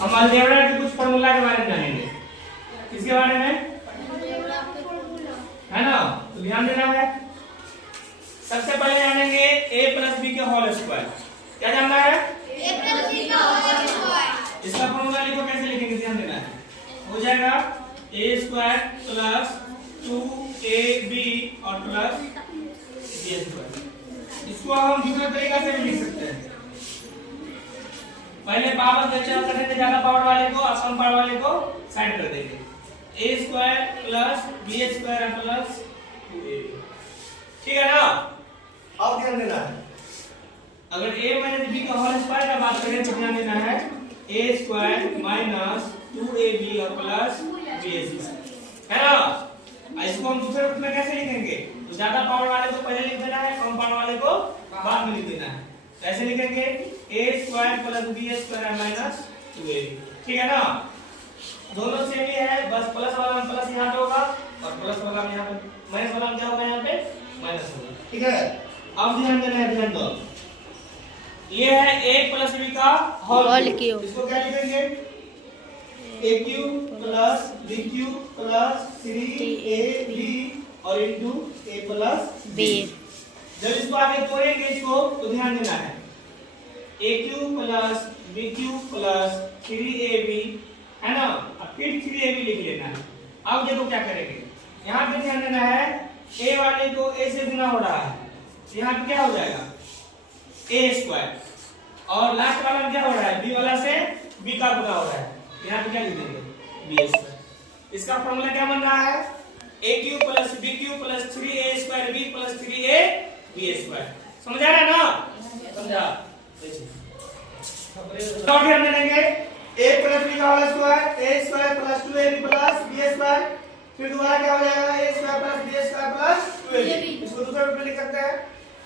हम अलजेब्रा के कुछ फार्मूला के बारे में जानेंगे। किसके बारे में? है ना, तो ध्यान देना है। सबसे पहले जानेंगे a प्लस बी के होल स्क्वायर। क्या जानना है? a प्लस बी का होल स्क्वायर। इसका फार्मूला लिखो, कैसे लिखेंगे ध्यान देना है। हो जाएगा a स्क्वायर प्लस 2ab और प्लस b स्क्वायर। इसको हम दूसरे तरीका से भी लिख सकते हैं। पहले पावर कैंसिल कर देंगे, ज्यादा पावर वाले को और कम पावर वाले को साइड कर देंगे। a square plus b square plus 2ab, ठीक है ना। अब ध्यान देना है, अगर a माइनस b का होल स्क्वायर का बात करें तो ध्यान देना है a स्क्वायर माइनस 2ab और प्लस b स्क्वायर, है ना। इसको हम दूसरे रूप में कैसे लिखेंगे? तो ज्यादा पावर वाले को पहले लिख देना है, कम पावर वाले को बाद में लिख देना है। कैसे लिखेंगे? a square plus b square minus 2ab, ठीक है ना। दोनों सेम ही है, बस प्लस वाला में प्लस यहाँ पे होगा और प्लस वाला में यहाँ पे माइनस वाला में क्या होगा, यहाँ पे माइनस होगा, ठीक है। अब ध्यान देना है, ध्यान दो। ये है a प्लस b का होल क्यूब। इसको क्या लिखेंगे? a cube plus b cube plus 3ab और इनटू a प्लस b। जब इसको आगे तोड़ेंगे इसको तो ध्यान देना है a cube plus b cube plus 3ab, है ना। अब फिर 3ab लिख लेना है। अब देखो क्या करेंगे, यहाँ पे ध्यान देना है a वाले को a से गुना हो रहा है, यहाँ पे क्या हो जाएगा a स्क्वायर, और लास्ट वाला में क्या हो रहा है b वाला से b का गुना हो रहा है, यहाँ पे क्या लिख देंगे b स्क्वायर। इसका फॉर्मूला क्या बन रहा है? a cube plus b cube plus 3a square b plus 3ab square. समझ आ रहा है ना? समझा। तो ध्यान देंगे a प्लस b का whole square a square plus 2ab plus b square, फिर दोबारा क्या हो जाएगा a square plus b square plus 2ab। इसको दूसरे रूप में लिख सकते हैं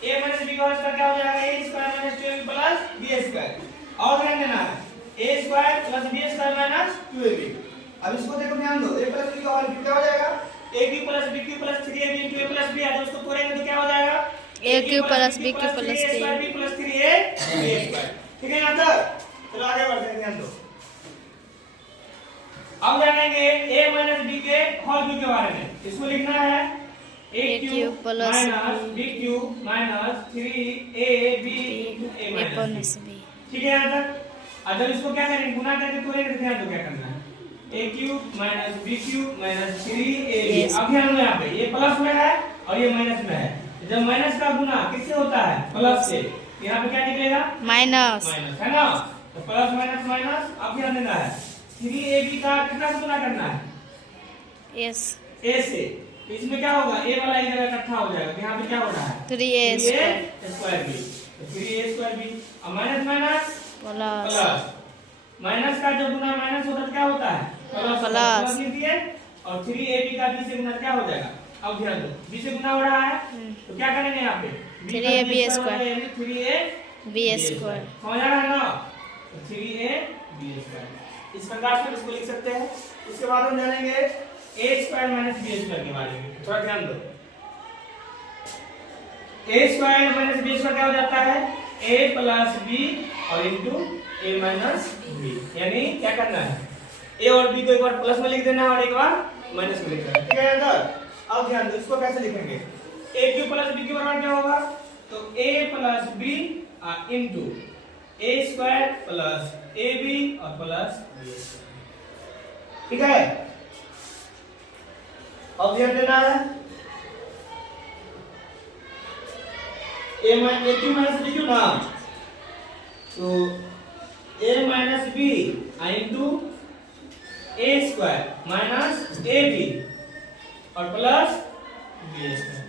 a माइनस b का होल स्क्वायर क्या हो जाएगा a square minus 2ab plus b square. और ध्यान देना है a square plus b square minus 2ab। अब इसको देखो, ध्यान दो, a प्लस b का होल क्या हो जाएगा a cube plus b cube plus 3ab into a plus b है, तो उसको तोड़ेंगे तो क्या हो जाएगा a cube plus b cube plus 3ab plus 3a square, ठीक है। यहाँ तक चलो आगे बढ़ते हैं, ध्यान दो। अब जानेंगे a माइनस b के होल क्यूब के बारे में। इसको लिखना है a cube plus b cube minus 3ab a minus b, ठीक है। यहाँ तक और जब इसको क्या करेंगे, गुना करके तोड़ेंगे तो ध्यान दो क्या करना है a cube minus b cube minus 3ab। अब ध्यान दो, यहाँ पे ये प्लस में है और ये माइनस में है। जब माइनस का गुना किससे होता है? प्लस से। यहाँ पे क्या निकलेगा? माइनस, है ना। तो प्लस माइनस माइनस। अब ध्यान देना है 3ab का कितना से गुना करना है? s a से। इसमें क्या होगा, a वाला एक जगह इकट्ठा हो जाएगा, तो यहाँ पे क्या हो रहा है 3a स्क्वायर b, तो 3a स्क्वायर b। अब माइनस माइनस प्लस, माइनस का जब गुना माइनस होता है क्या होता है? प्लस लिख दिए, और 3ab का b से गुना क्या हो जाएगा? अब ध्यान दो, b से गुना हो रहा है तो क्या करेंगे यहाँ पे 3ab स्क्वायर 3ab स्क्वायर। समझ आ रहा है ना? 3ab स्क्वायर इस प्रकार से इसको लिख सकते हैं। उसके बाद हम जानेंगे a square minus b square के बारे में। थोड़ा ध्यान दो, a square minus b square क्या हो जाता है? a प्लस b और इंटू a माइनस b, यानी क्या करना है a और b को एक बार प्लस में लिख देना है और एक बार माइनस में लिख देना है, ठीक है यार। अब ध्यान दो, इसको कैसे लिखेंगे? a क्यूब प्लस b के बराबर क्या होगा? तो a plus b into a square plus ab और प्लस b, ठीक है। अब ध्यान देना है a cube minus b cube ना, तो a minus b into a square minus ab और प्लस b स्क्वायर।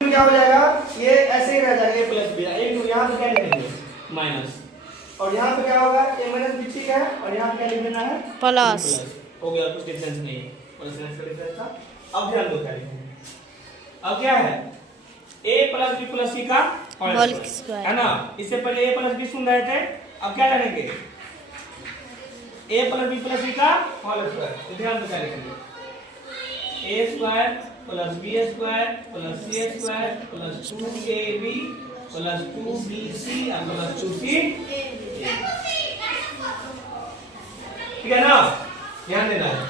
क्या हो जाएगा? ये ऐसे ही रह जाएगा a प्लस b, एक यहाँ पे क्या लिखेंगे माइनस, और यहाँ पे क्या होगा a माइनस b, ठीक है। और यहाँ पे क्या लिख देना है? प्लस। हो गया, कुछ डिफरेंस नहीं है, प्लस का डिफरेंस था। अब ध्यान दो क्या लिखेंगे, अब क्या है a plus b plus c का होल स्क्वायर, है ना। इससे पहले a प्लस b सुन रहे थे, अब क्या करेंगे a plus b plus c का होल स्क्वायर। तो ध्यान दो क्या लिखेंगे a square plus B square plus C square plus 2ab plus 2bc और प्लस 2c। ठीक है ना, ध्यान देना है।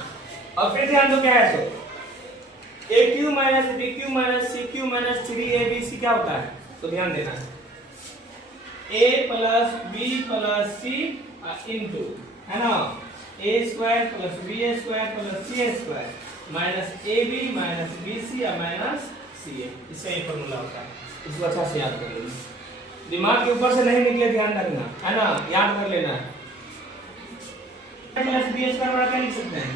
और फिर ध्यान दो क्या है, तो a cube minus b cube minus c cube minus 3abc क्या होता है, तो ध्यान देना है a plus b plus c into, है ना, a square plus B square plus C square minus a b minus b c और माइनस सी ए। इसका ये फॉर्मूला होता है, इसको अच्छा से याद कर लेना, दिमाग के ऊपर से नहीं निकले, ध्यान रखना, है ना, याद कर लेना है। प्लस बी स्क्वायर बराबर क्या लिख सकते हैं,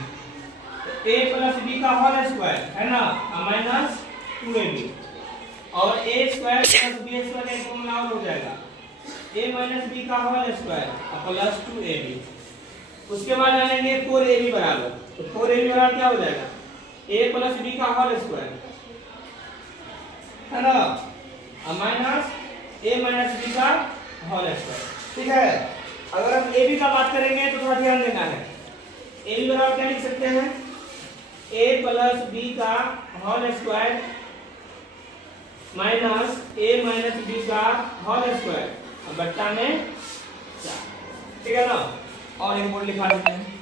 तो a प्लस बी का होल स्क्वायर, है ना, माइनस 2ab और a square plus B square का फॉर्मूला हो जाएगा a माइनस b का होल स्क्वायर प्लस 2ab। उसके बाद जानेंगे 4ab बराबर, तो 4ab बराबर क्या हो जाएगा, a प्लस b का होल स्क्वायर, है ना, माइनस a माइनस b का होल स्क्वायर। ठीक है, अगर हम ab का बात करेंगे तो थोड़ा ध्यान देना है, ab बराबर क्या लिख सकते हैं, a प्लस b का whole square minus a minus b का होल स्क्वायर बट्टा में 4। ठीक है ना, और एक बोर्ड लिखा देते हैं।